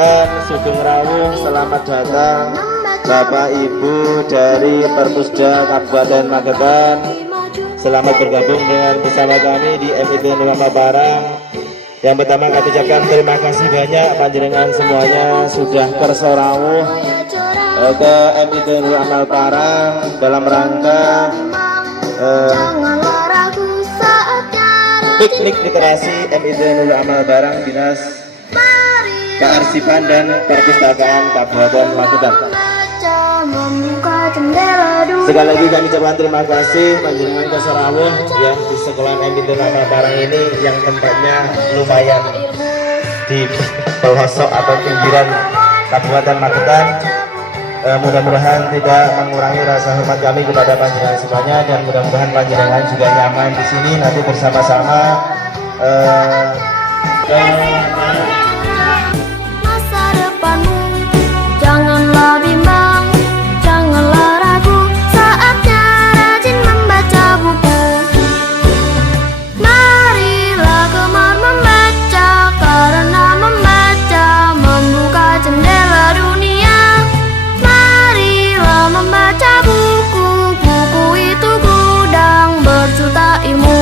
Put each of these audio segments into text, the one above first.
ucapkan Sugeng Rawuh selamat datang Bapak Ibu dari Perpusda Kabupaten Magetan. Selamat bergabung bersama kami di MIT Nurama Parang. Yang pertama kami ucapkan terima kasih banyak panjenengan semuanya sudah kerso rawuh ke MIT Nurama Parang dalam rangka piknik literasi MIT Nurama Parang Dinas Kearsipan dan Perpustakaan Kabupaten Magetan. Sekali lagi kami ucapkan terima kasih panjenengan kerso rawuh yang di sekolah MIT Nurama Parang ini yang tempatnya lumayan di pelosok atau pinggiran Kabupaten Magetan. Mudah-mudahan tidak mengurangi rasa hormat kami kepada panjenengan semuanya, dan mudah-mudahan panjenengan juga nyaman di sini nanti bersama-sama. Masa depanmu janganlah bimbang, janganlah ragu, saatnya rajin membaca buku. Marilah gemar membaca, karena membaca membuka jendela dunia. Marilah membaca buku, buku itu gudang berjuta ilmu.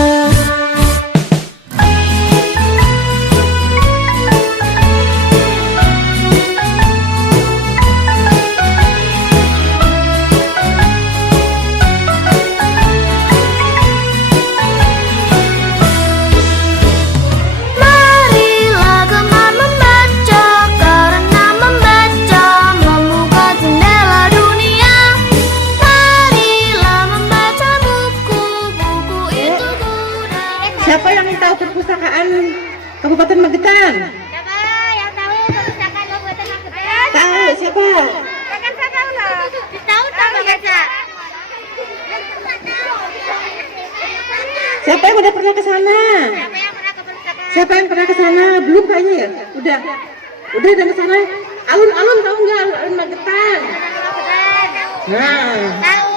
Marilah gemar membaca, karena membaca membuka jendela dunia. Marilah membaca buku, buku itu gudang. Siapa yang tahu perpustakaan Kabupaten Magetan? Siapa yang tahu perpustakaan Kabupaten Magetan? Tahu siapa? Kan saya tahu lah. Tahu baca. Siapa yang udah pernah ke sana? Siapa yang pernah ke perpustakaan? Siapa yang pernah ke sana? Belum kayaknya ya? Udah ke sana. Alun-alun tahu nggak alun-alun Magetan? Nah, Tahu.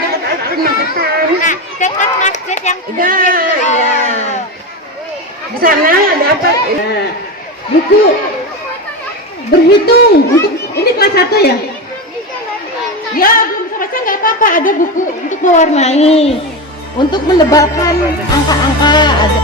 dekat alun-alun Magetan. Nah, dekat masjid yang Iya. Di sana ada apa? Ya, buku berhitung untuk ini kelas 1 ya? Ya, belum bisa baca nggak apa-apa. Ada buku untuk mewarnai, untuk menebalkan angka-angka. Ada.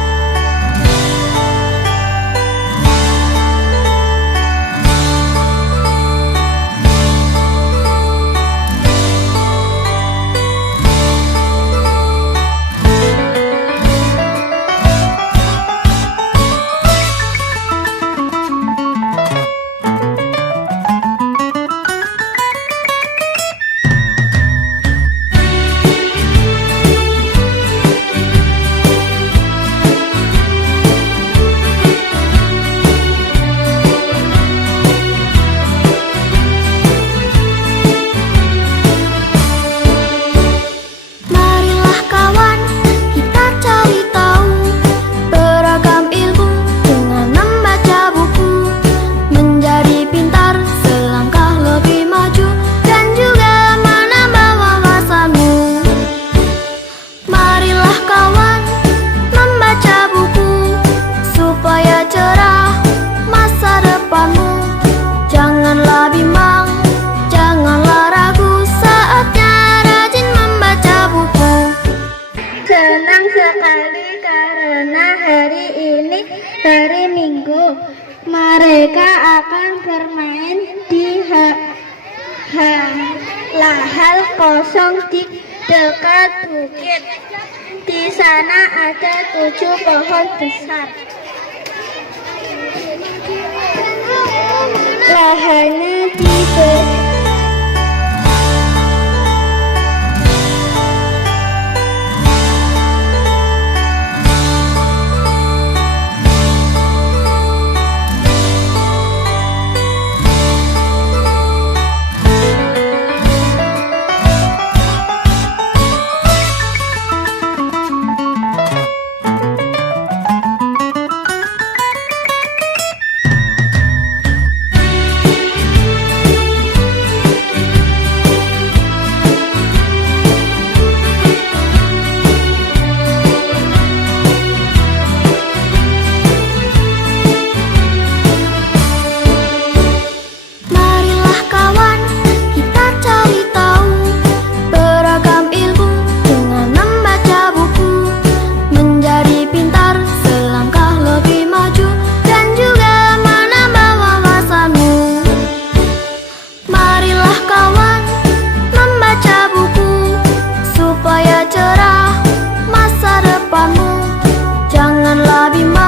Marilah kawan, kita cari tahu beragam ilmu dengan membaca buku. Menjadi pintar, selangkah lebih maju, dan juga menambah wawasanmu. Marilah kawan, membaca buku supaya cerah masa depanmu. Janganlah bimbang, janganlah ragu, saatnya rajin membaca buku. Senang sekali karena hari ini hari Minggu. Mereka akan bermain di lahan kosong di dekat bukit. Di sana ada 7 pohon besar. Lahannya diberi lebih